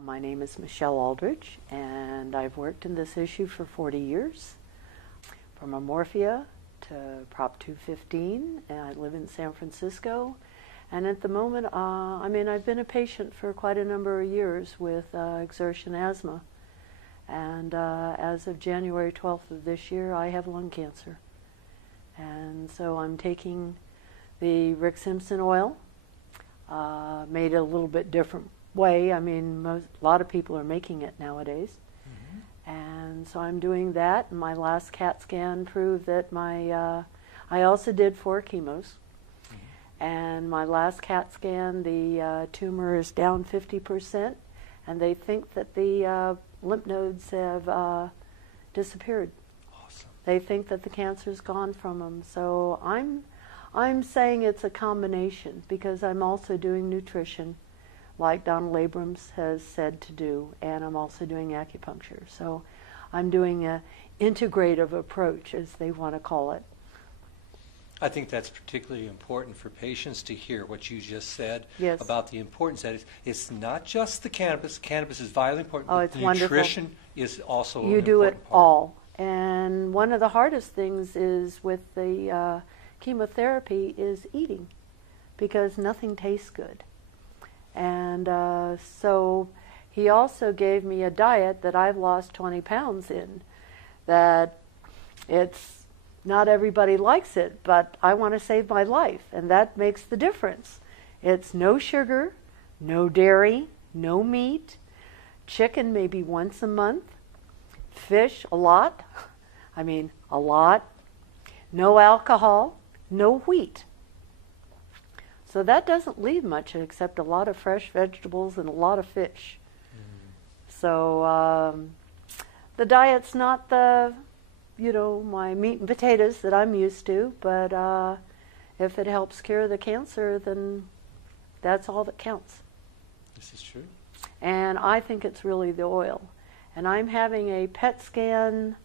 My name is Michelle Aldrich, and I've worked in this issue for 40 years, from Amorphia to Prop 215, and I live in San Francisco. And at the moment, I've been a patient for quite a number of years with exertion asthma. And as of January 12th of this year, I have lung cancer. And so I'm taking the Rick Simpson oil, made it a little bit different way. A lot of people are making it nowadays. And so I'm doing that. And my last CAT scan proved that I also did 4 chemos. And my last CAT scan, the tumor is down 50%, and they think that the lymph nodes have disappeared. Awesome. They think that the cancer's gone from them. So I'm saying it's a combination, because I'm also doing nutrition, like Donald Abrams has said to do, and I'm also doing acupuncture. So I'm doing an integrative approach, as they want to call it. I think that's particularly important for patients to hear what you just said. Yes. About the importance that it's not just the cannabis. Cannabis is vitally important. Oh, it's wonderful. Nutrition is also an You do it important part. all. And one of the hardest things is with the chemotherapy is eating, because nothing tastes good. And so he also gave me a diet that I've lost 20 pounds in, that it's not everybody likes it, but I want to save my life, and that makes the difference. It's no sugar, no dairy, no meat, chicken maybe once a month, fish a lot, a lot, no alcohol, no wheat. So that doesn't leave much except a lot of fresh vegetables and a lot of fish. So the diet's not my meat and potatoes that I'm used to, but if it helps cure the cancer, then that's all that counts. This is true. And I think it's really the oil. And I'm having a PET scan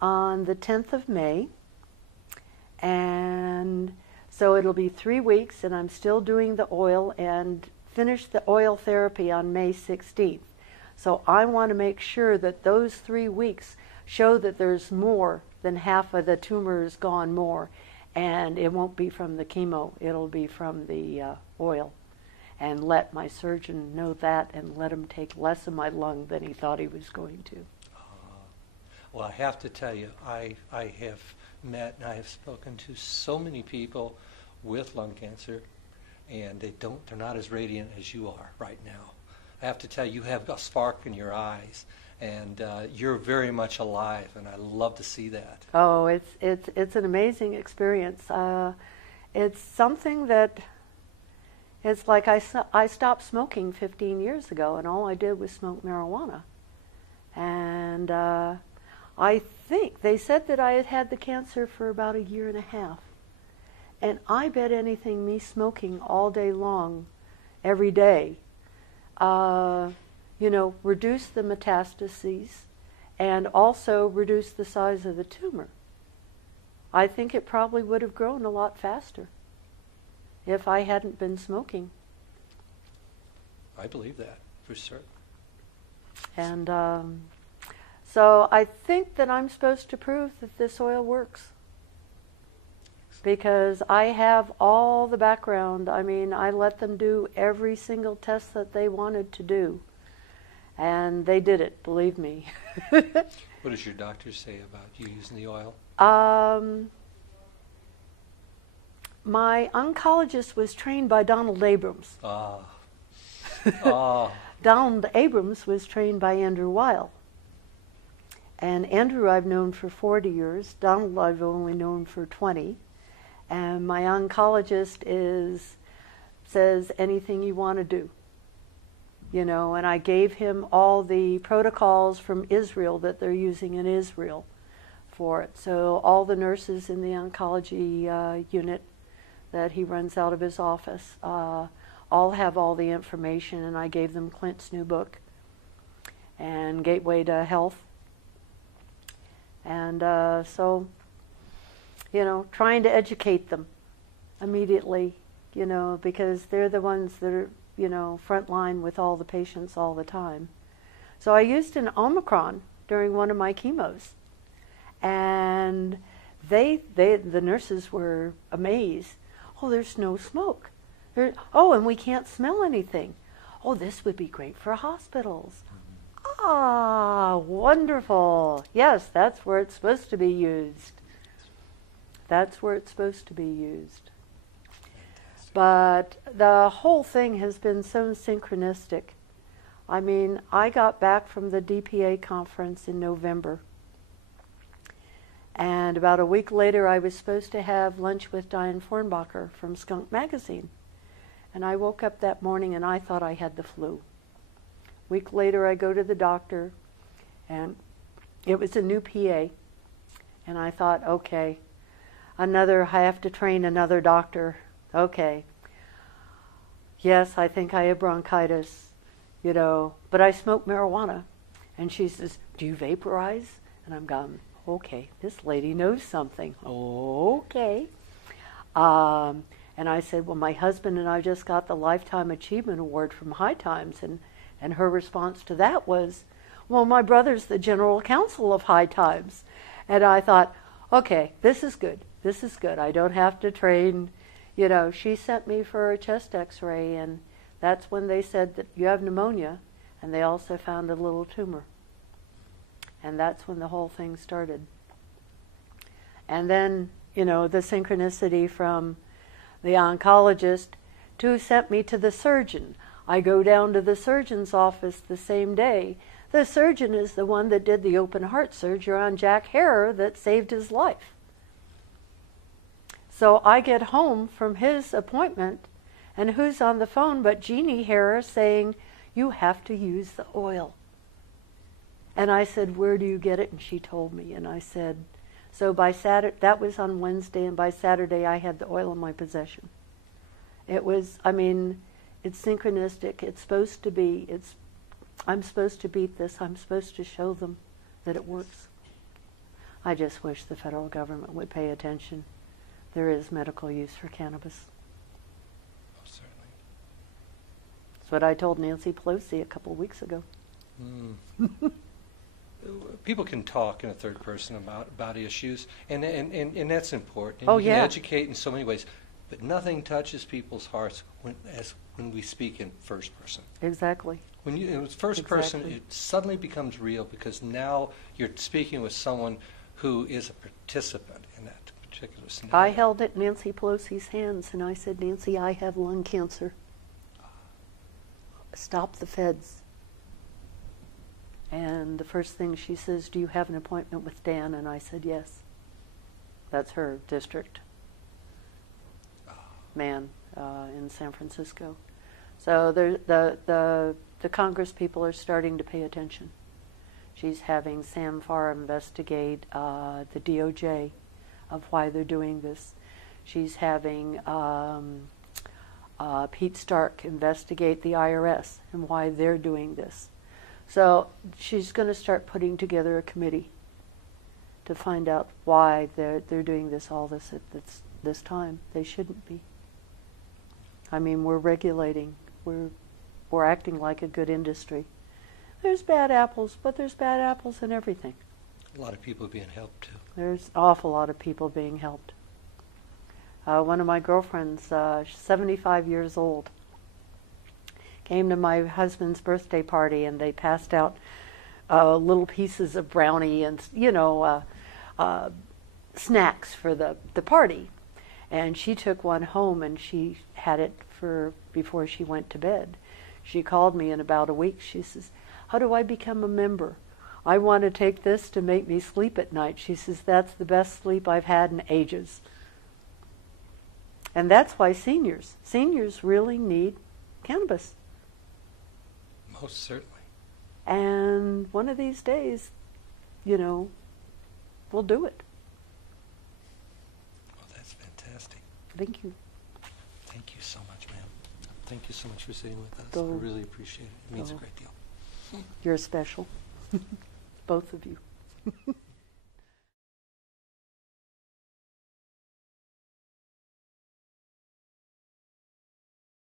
on the 10th of May, and so it'll be 3 weeks, and I'm still doing the oil, and finish the oil therapy on May 16th. So I want to make sure that those 3 weeks show that there's more than half of the tumor is gone more, and it won't be from the chemo, it'll be from the oil. And let my surgeon know that, and let him take less of my lung than he thought he was going to. Well, I have to tell you, I have met and I have spoken to so many people with lung cancer, and they're not as radiant as you are right now. I have to tell you, you have a spark in your eyes, and you're very much alive, and I love to see that. Oh, it's an amazing experience. It's something that, it's like I stopped smoking 15 years ago, and all I did was smoke marijuana. And I think they said that I had had the cancer for about 1.5 years. And I bet anything me smoking all day long, every day, reduce the metastases and also reduce the size of the tumor. I think it probably would have grown a lot faster if I hadn't been smoking. I believe that, for certain. And so I think that I'm supposed to prove that this oil works, because I have all the background. I let them do every single test that they wanted to do, and they did it, believe me. What does your doctor say about you using the oil? My oncologist was trained by Donald Abrams. Donald Abrams was trained by Andrew Weil. And Andrew I've known for 40 years. Donald I've only known for 20. And my oncologist says anything you want to do. And I gave him all the protocols from Israel that they're using in Israel for it. So all the nurses in the oncology unit that he runs out of his office all have all the information, and I gave them Clint's new book and Gateway to Health. And so, trying to educate them immediately, because they're the ones that are, front line with all the patients all the time. So I used an Omicron during one of my chemos. And the nurses were amazed. Oh, there's no smoke. And we can't smell anything. Oh, this would be great for hospitals. Ah, wonderful. Yes, that's where it's supposed to be used. That's where it's supposed to be used. Fantastic. But the whole thing has been so synchronistic. I mean, I got back from the DPA conference in November. And about a week later, I was supposed to have lunch with Diane Fornbacher from Skunk Magazine. And I woke up that morning and I thought I had the flu. A week later, I go to the doctor, and it was a new PA. And I thought, okay, I have to train another doctor. Okay. Yes, I think I have bronchitis, but I smoke marijuana. And she says, do you vaporize? And I'm going, okay, this lady knows something. Okay. And I said, well, my husband and I just got the Lifetime Achievement Award from High Times. And her response to that was, well, my brother's the general counsel of High Times. And I thought, okay, this is good. This is good. I don't have to train. She sent me for a chest x-ray, and that's when they said that you have pneumonia, and they also found a little tumor. And that's when the whole thing started. And then, the synchronicity from the oncologist who sent me to the surgeon. I go down to the surgeon's office the same day. The surgeon is the one that did the open heart surgery on Jack Harrer that saved his life. So I get home from his appointment, and who's on the phone but Jeannie Harrer saying, you have to use the oil. And I said, where do you get it? And she told me. And I said, so by Saturday, that was on Wednesday, and by Saturday I had the oil in my possession. It was, it's synchronistic. It's supposed to be, I'm supposed to beat this. I'm supposed to show them that it works. I just wish the federal government would pay attention. There is medical use for cannabis. Oh, certainly. That's what I told Nancy Pelosi a couple of weeks ago. People can talk in a third person about issues, and that's important. Oh, you yeah. can educate in so many ways, but nothing touches people's hearts when we speak in first person. Exactly. When you it's first person, it suddenly becomes real, because now you're speaking with someone who is a participant in that particular scenario. I held it Nancy Pelosi's hands, and I said, Nancy, I have lung cancer. Stop the feds. And the first thing she says, do you have an appointment with Dan? And I said, yes. That's her district man in San Francisco. So the Congress people are starting to pay attention. She's having Sam Farr investigate the DOJ of why they're doing this. She's having Pete Stark investigate the IRS and why they're doing this. So she's going to start putting together a committee to find out why they're doing this at this time. They shouldn't be. We're regulating. We're acting like a good industry. There's bad apples, but there's bad apples in everything. A lot of people are being helped too. There's an awful lot of people being helped. One of my girlfriends, she's 75 years old, came to my husband's birthday party, and they passed out little pieces of brownie and snacks for the party. And she took one home, and she had it before she went to bed. She called me in about a week. She says, how do I become a member? I want to take this to make me sleep at night. She says, that's the best sleep I've had in ages. And that's why seniors really need cannabis. Most certainly. And one of these days, we'll do it. Well, that's fantastic. Thank you. Thank you so much, ma'am. Thank you so much for sitting with us. So, I really appreciate it. It means a great deal. You're special. Both of you.